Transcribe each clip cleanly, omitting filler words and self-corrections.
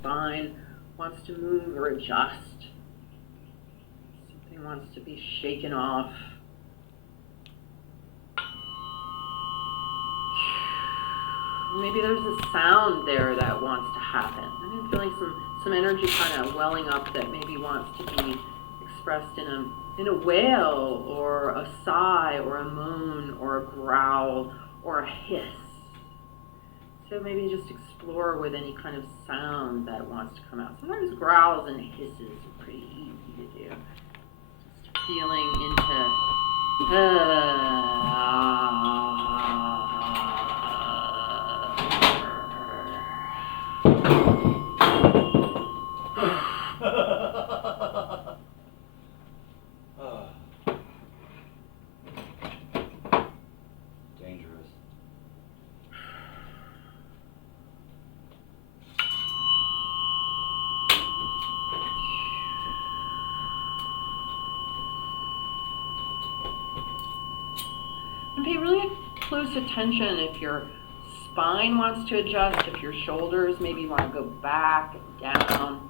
spine wants to move or adjust. Something wants to be shaken off. Maybe there's a sound there that wants to happen. I'm feeling some energy kind of welling up that maybe wants to be expressed in a wail or a sigh or a moan or a growl or a hiss. So maybe just explore with any kind of sound that wants to come out. Sometimes growls and hisses are pretty easy to do. Just feeling into Dangerous. And pay really close attention if your spine wants to adjust, if your shoulders maybe want to go back and down,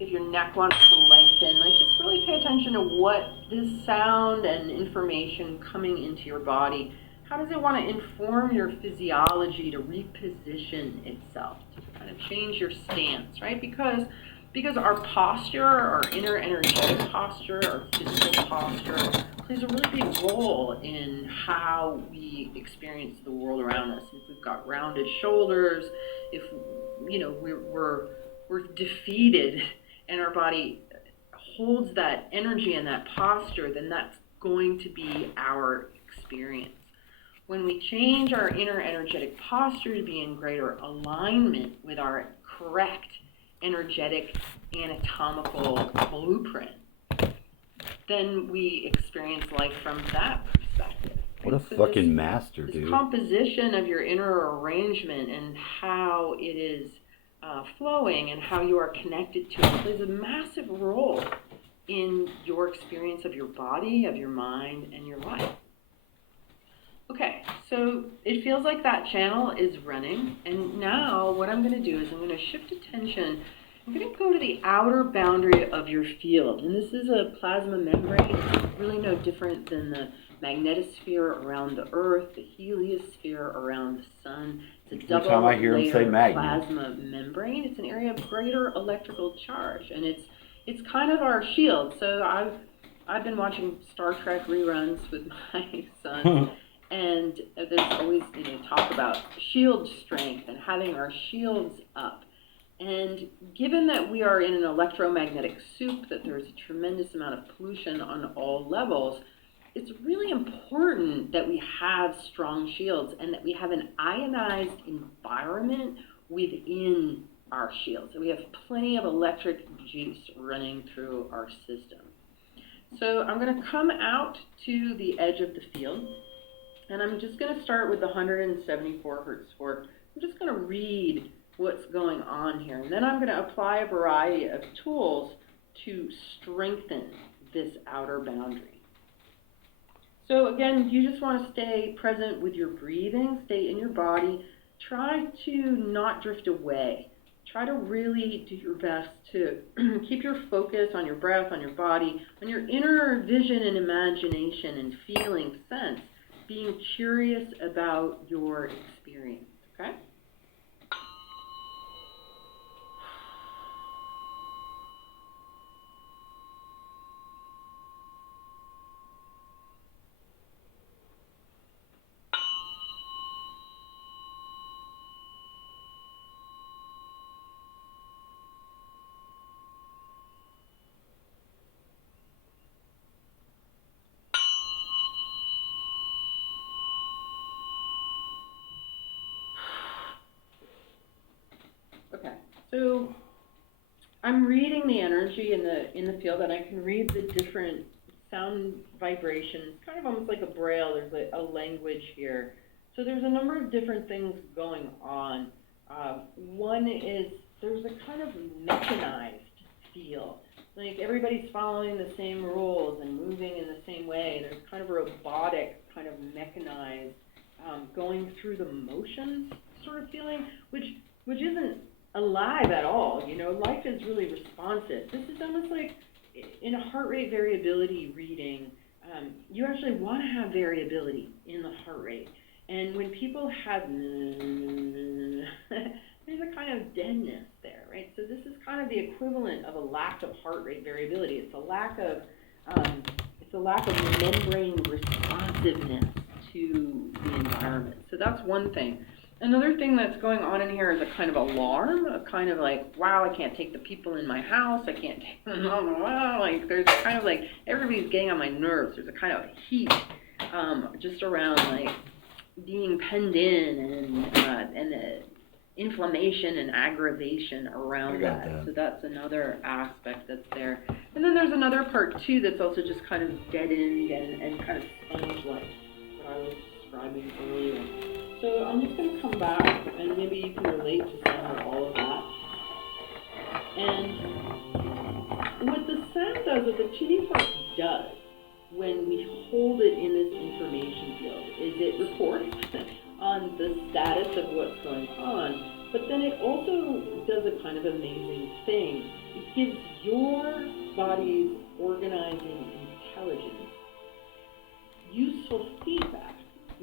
if your neck wants to lengthen. Like, just really pay attention to what this sound and information coming into your body, how does it want to inform your physiology to reposition itself, to kind of change your stance, right? Because our posture, our inner energetic posture, our physical posture, plays a really big role in how we experience the world around us. If we've got rounded shoulders, if we're defeated and our body holds that energy and that posture, then that's going to be our experience. When we change our inner energetic posture to be in greater alignment with our correct energetic anatomical blueprint, then we experience life from that perspective. What a fucking master, dude. This composition of your inner arrangement and how it is flowing and how you are connected to it plays a massive role in your experience of your body, of your mind, and your life. Okay, so it feels like that channel is running, and now what I'm going to do is I'm going to shift attention. I'm going to go to the outer boundary of your field, and this is a plasma membrane. It's really no different than the magnetosphere around the Earth, the heliosphere around the Sun. It's a double layer plasma membrane. It's an area of greater electrical charge, and it's kind of our shield. So I've been watching Star Trek reruns with my son. And there's always, talk about shield strength and having our shields up. And given that we are in an electromagnetic soup, that there's a tremendous amount of pollution on all levels, it's really important that we have strong shields and that we have an ionized environment within our shields. So we have plenty of electric juice running through our system. So I'm going to come out to the edge of the field. And I'm just going to start with the 174 hertz fork. I'm just going to read what's going on here. And then I'm going to apply a variety of tools to strengthen this outer boundary. So again, you just want to stay present with your breathing, stay in your body. Try to not drift away. Try to really do your best to keep your focus on your breath, on your body, on your inner vision and imagination and feeling sense. Being curious about your experience, okay? Okay, so I'm reading the energy in the field, and I can read the different sound vibrations, kind of almost like a braille. There's a language here. So there's a number of different things going on. One is there's a kind of mechanized feel. Like everybody's following the same rules and moving in the same way. There's kind of a robotic, kind of mechanized, going through the motions sort of feeling, which isn't alive at all. Life is really responsive. This is almost like in a heart rate variability reading, you actually want to have variability in the heart rate. And when people have there's a kind of deadness there, right? So this is kind of the equivalent of a lack of heart rate variability. It's a lack of membrane responsiveness to the environment. So that's one thing. Another thing that's going on in here is a kind of alarm, a kind of like, wow, I can't take the people in my house, I can't take them, like there's kind of like, everybody's getting on my nerves. There's a kind of heat just around like being penned in and the inflammation and aggravation around that. So that's another aspect that's there. And then there's another part too that's also just kind of deadened and kind of sponge-like, what I was describing earlier. So I'm just going to come back and maybe you can relate to some or all of that. And what the sound does, what the tuning fork does when we hold it in this information field is it reports on the status of what's going on, but then it also does a kind of amazing thing. It gives your body's organizing intelligence useful feedback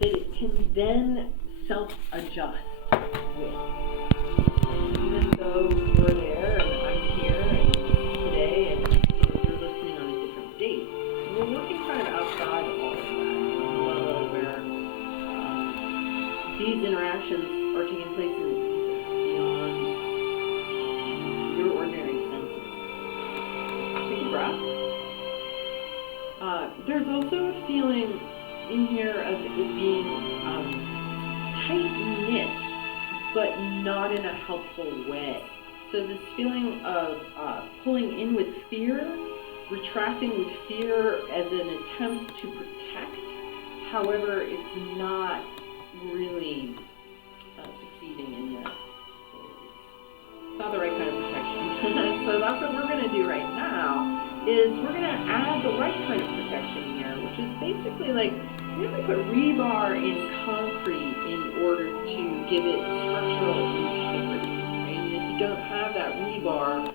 that it can then self-adjust with. Even though we're there and I'm here and today and you're listening on a different date, we're working kind of outside of all of that, on a level where these interactions are taking place beyond your ordinary senses. Take a breath. There's also a feeling in here of it being tight-knit, but not in a helpful way. So this feeling of pulling in with fear, retracting with fear as an attempt to protect. However, it's not really succeeding in that. It's not the right kind of protection. So that's what we're going to do right now, is we're going to add the right kind of protection here, which is basically like, we have to put rebar in concrete in order to give it structural integrity. Right? And if you don't have that rebar,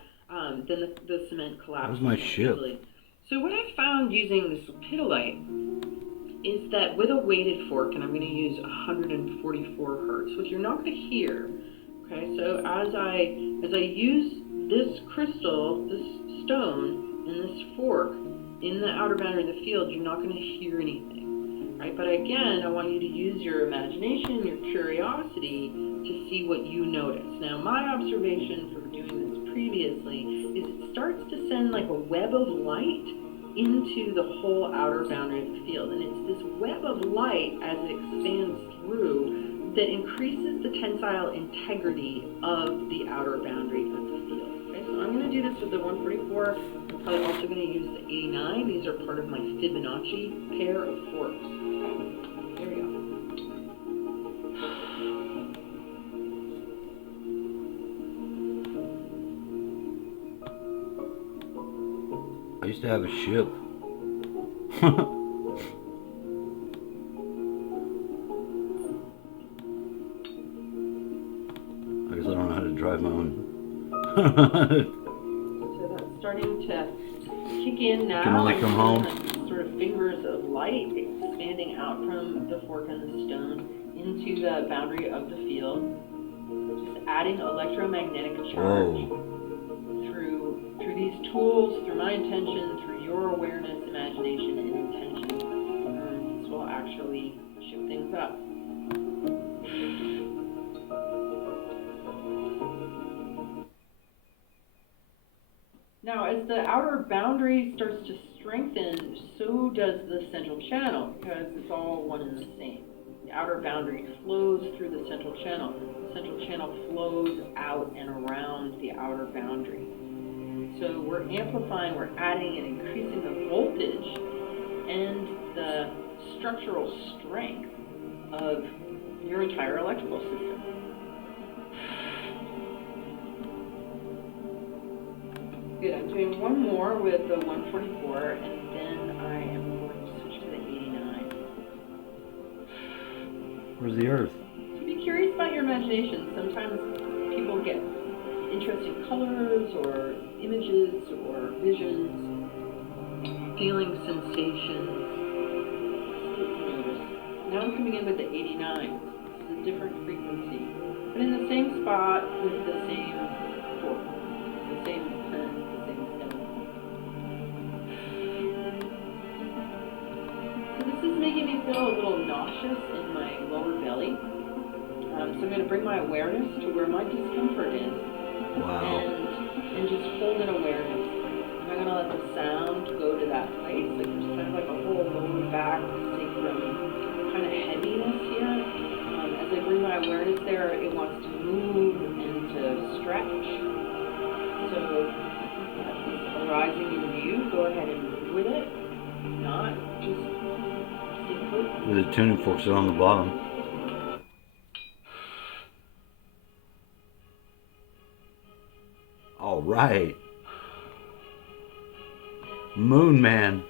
then the cement collapses. Where's my ship? Easily. So what I found using this lepidolite is that with a weighted fork, and I'm going to use 144 hertz, which you're not going to hear. Okay, so as I use this crystal, this stone, and this fork in the outer boundary of the field, you're not going to hear anything, right? But again, I want you to use your imagination, your curiosity to see what you notice. Now, my observation from doing this previously is it starts to send like a web of light into the whole outer boundary of the field, and it's this web of light as it expands through that increases the tensile integrity of the outer boundary of the field. Okay, so I'm going to do this with the 144. I'm probably also going to use the 89. These are part of my Fibonacci pair of forks. Here we go. I used to have a ship. I guess I don't know how to drive my own. So that's starting to kick in now. Can only come home. Sort of fingers of light expanding out from the fork and the stone into the boundary of the field. Just adding electromagnetic charge through these tools, through my intention, through your awareness, imagination, and intention. This will actually shift things up. Now, as the outer boundary starts to strengthen, so does the central channel, because it's all one and the same. The outer boundary flows through the central channel. The central channel flows out and around the outer boundary. So we're amplifying, we're adding and increasing the voltage and the structural strength of your entire electrical system. Good, I'm doing one more with the 144, and then I am going to switch to the 89. Where's the Earth? So be curious about your imagination. Sometimes people get interesting colors or images or visions, feeling sensations. Now I'm coming in with the 89. This is a different frequency, but in the same spot with the same fork, the same current, the same element. So this is making me feel a little nauseous in my lower belly. So I'm going to bring my awareness to where my discomfort is. Wow. And just hold an awareness. I'm not going to let the sound go to that place. Like there's kind of like a whole lower back sacrum kind of heaviness here. As I bring my awareness there, it wants to move and to stretch. So if it's arising in you, go ahead and move with it. If not, just stay put. The tuning forks are on the bottom. All right. Moon Man.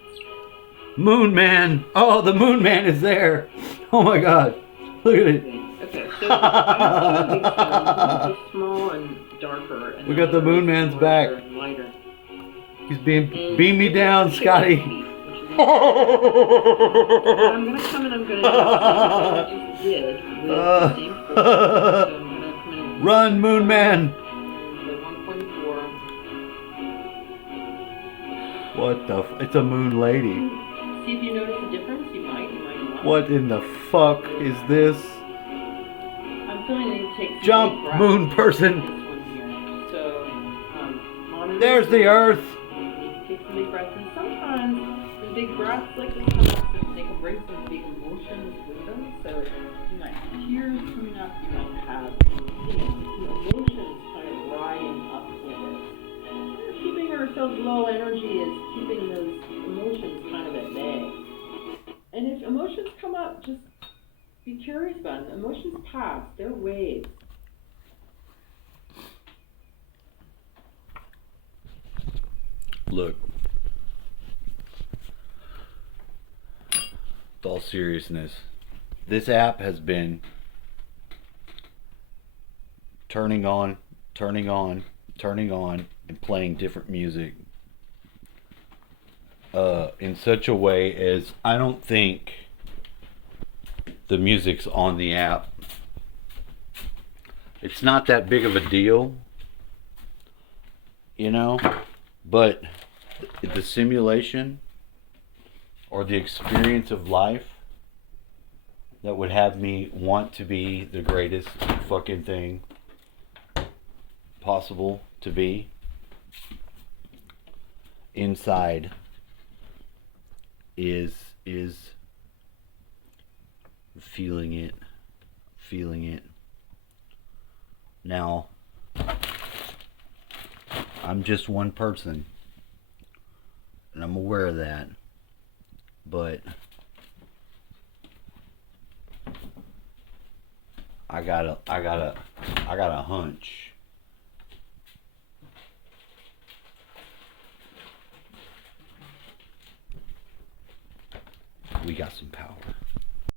Moon Man. Oh, the Moon Man is there. Oh my God. Look at it. Okay, so I have two big stones. One is small and darker. And We got the Moon Man's back. And lighter. He's beam me down, Scotty. I'm gonna come and I'm gonna do what I just did with the same fork. So I'm gonna come in and Run, Moon Man. the 1.4. What the? It's a moon lady. See if you notice a difference. You might not. What in the fuck is this? I'm feeling you take some Jump, deep breaths moon with person. this one here. So, monitor. There's the Earth. Take some big breaths, and sometimes the big breaths like this come up, so they can bring some big emotions with them. So you might have tears coming up, you might have emotions kind of riding up with it. Keeping ourselves low energy is keeping those emotions kind of at bay. And if emotions come up, just be curious about them. Emotions pass; they're waves. Look. With all seriousness, this app has been turning on, and playing different music in such a way as I don't think the music's on the app. It's not that big of a deal, you know, but the simulation or the experience of life that would have me want to be the greatest fucking thing possible to be inside is feeling it now. I'm just one person and I'm aware of that, but I got a hunch. We got some power.